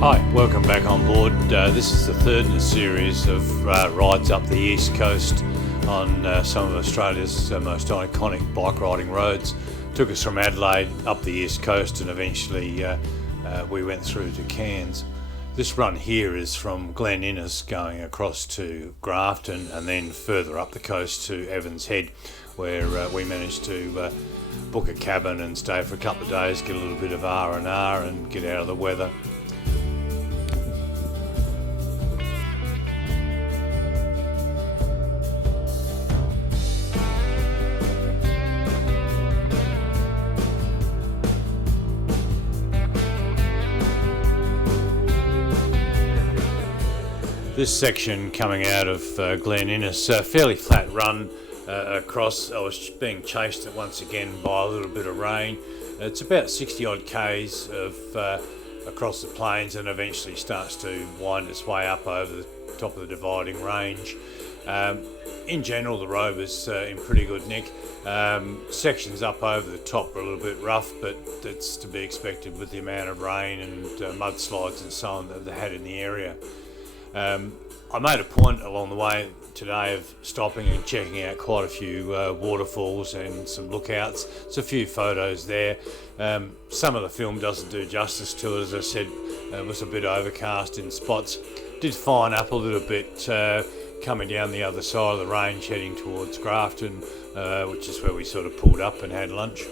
Hi, welcome back on board. This is the third in a series of rides up the east coast on some of Australia's most iconic bike riding roads. Took us from Adelaide up the east coast and eventually we went through to Cairns. This run here is from Glen going across to Grafton and then further up the coast to Evans Head, where we managed to book a cabin and stay for a couple of days, get a little bit of R&R and get out of the weather. This section coming out of Glen Innes, a fairly flat run across. I was being chased once again by a little bit of rain. It's about 60 odd k's of across the plains and eventually starts to wind its way up over the top of the dividing range. In general, the road was in pretty good nick. Sections up over the top were a little bit rough, but that's to be expected with the amount of rain and mudslides and so on that they had in the area. I made a point along the way today of stopping and checking out quite a few waterfalls and some lookouts. There's a few photos there. Some of the film doesn't do justice to it. As I said, it was a bit overcast in spots. Did fine up a little bit coming down the other side of the range heading towards Grafton, which is where we sort of pulled up and had lunch.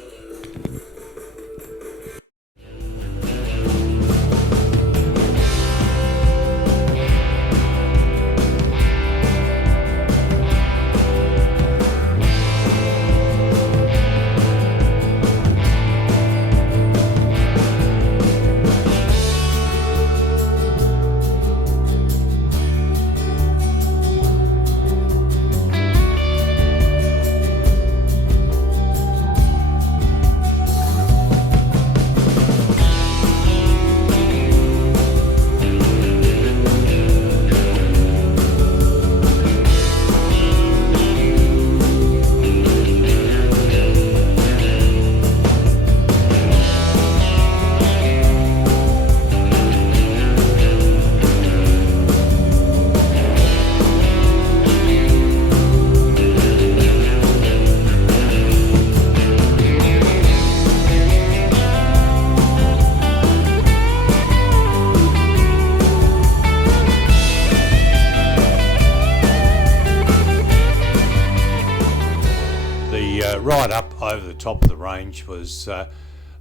Right up over the top of the range was a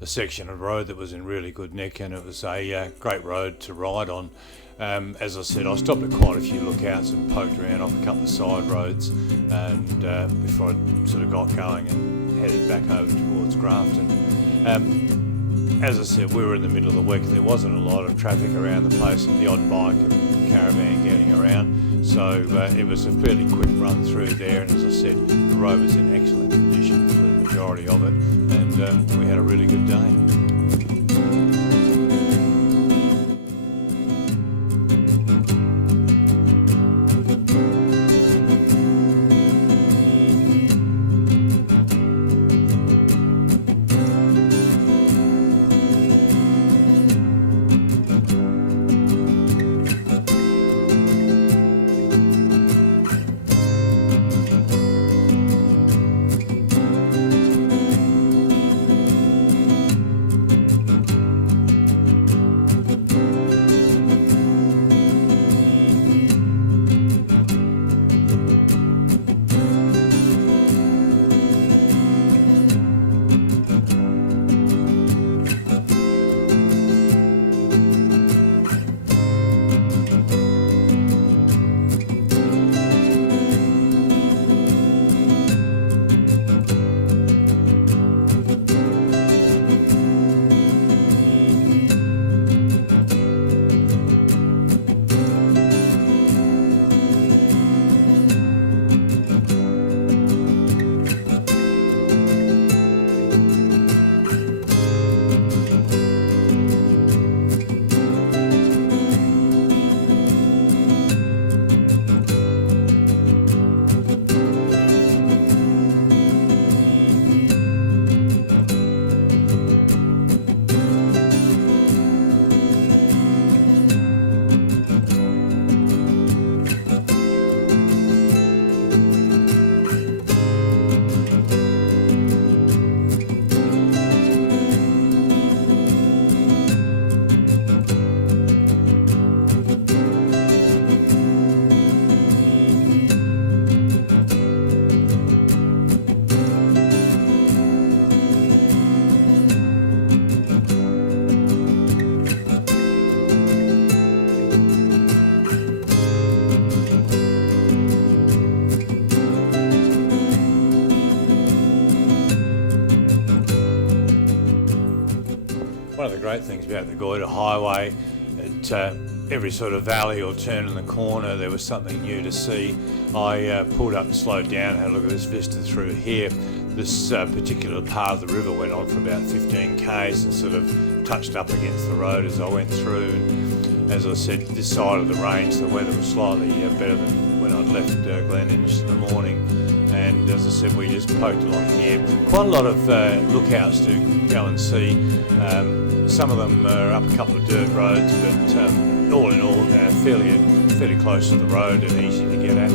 section of road that was in really good nick, and it was a great road to ride on. As I said, I stopped at quite a few lookouts and poked around off a couple of side roads and before I sort of got going and headed back over towards Grafton. As I said, we were in the middle of the week. There wasn't a lot of traffic around the place, and the odd bike and caravan getting around, so it was a fairly quick run through there, and as I said, the road was in excellent condition for the majority of it, and we had a really good day. of the great things about the Gwydir Highway, at every sort of valley or turn in the corner there was something new to see. I pulled up and slowed down and had a look at this vista through here. This particular part of the river went on for about 15 k's and sort of touched up against the road as I went through. And as I said, this side of the range the weather was slightly better than when I'd left Glen in the morning. And as I said, we just poked along here. Quite a lot of lookouts to go and see. Some of them are up a couple of dirt roads, but all in all, fairly close to the road and easy to get at.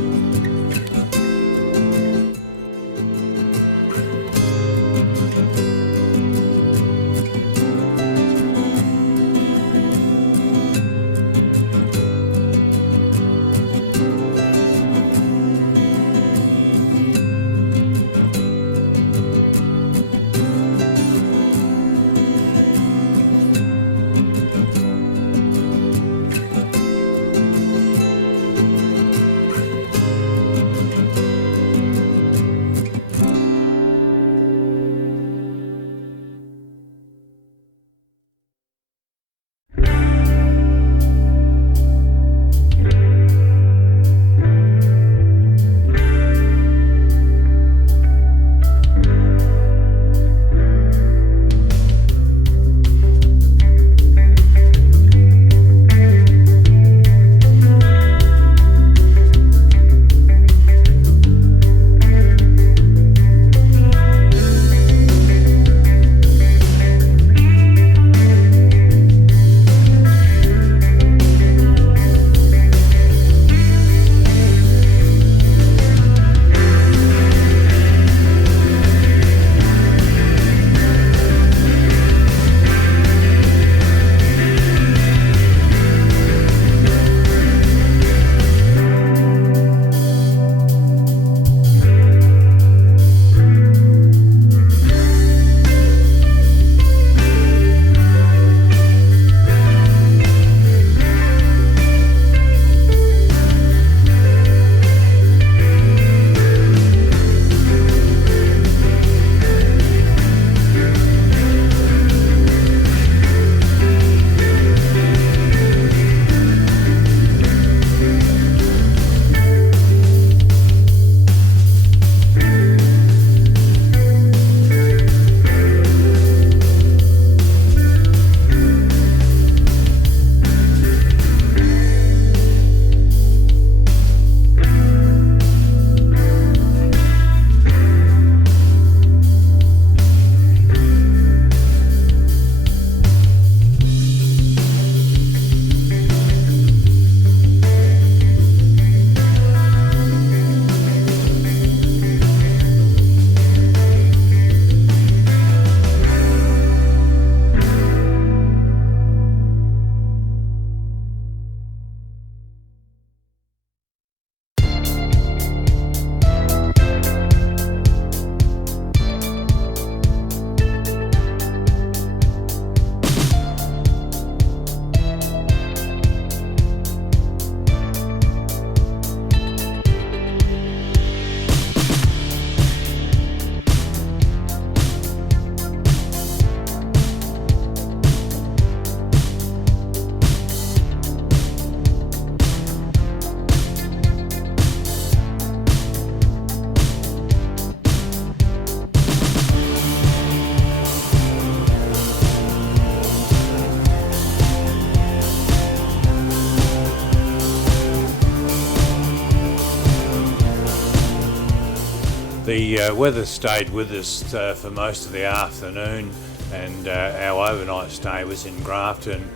The weather stayed with us for most of the afternoon, and our overnight stay was in Grafton.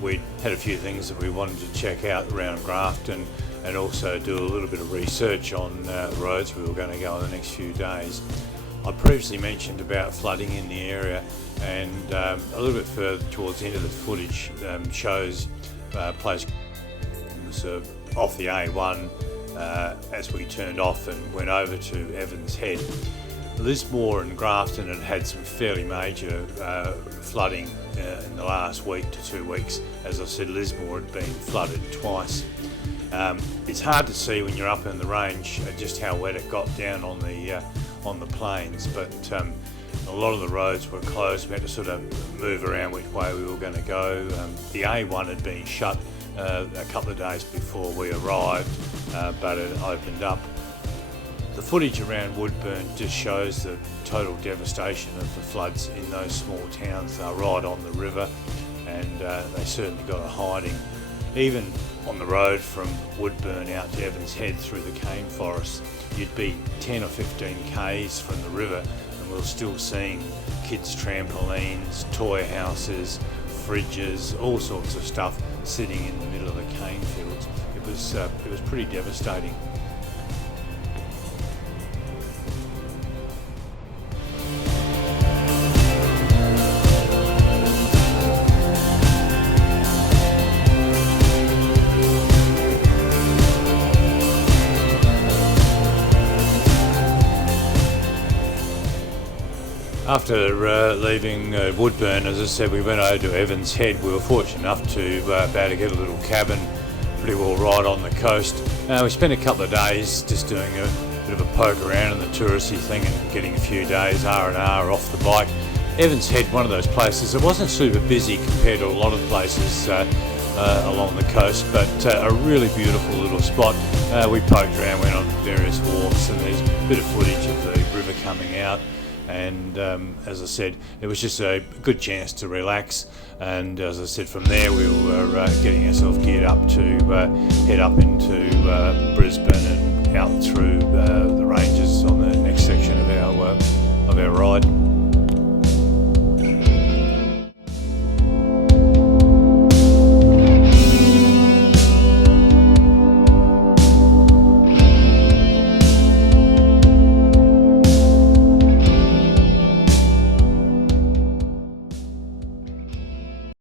We had a few things that we wanted to check out around Grafton and also do a little bit of research on the roads we were going to go on the next few days. I previously mentioned about flooding in the area, and a little bit further towards the end of the footage shows a place off the A1 as we turned off and went over to Evans Head. Lismore and Grafton had some fairly major flooding in the last week to 2 weeks. As I said, Lismore had been flooded twice. It's hard to see when you're up in the range just how wet it got down on on the plains, but a lot of the roads were closed. We had to sort of move around which way we were going to go. The A1 had been shut a couple of days before we arrived, but it opened up. The footage around Woodburn just shows the total devastation of the floods in those small towns. They're right on the river, and they certainly got a hiding. Even on the road from Woodburn out to Evans Head through the cane forest, you'd be 10 or 15 k's from the river, and we're still seeing kids' trampolines, toy houses, fridges, all sorts of stuff sitting in the middle of the cane fields. It was pretty devastating. After leaving Woodburn, as I said, we went over to Evans Head. We were fortunate enough to be able to get a little cabin pretty well right on the coast. We spent a couple of days just doing a bit of a poke around in the touristy thing and getting a few days R&R off the bike. Evans Head, one of those places, it wasn't super busy compared to a lot of places along the coast, but a really beautiful little spot. We poked around, went on various walks, and there's a bit of footage of the river coming out. And as I said, it was just a good chance to relax, and as I said, from there we were getting ourselves geared up to head up into Brisbane and out through the ranges on the next section of our ride.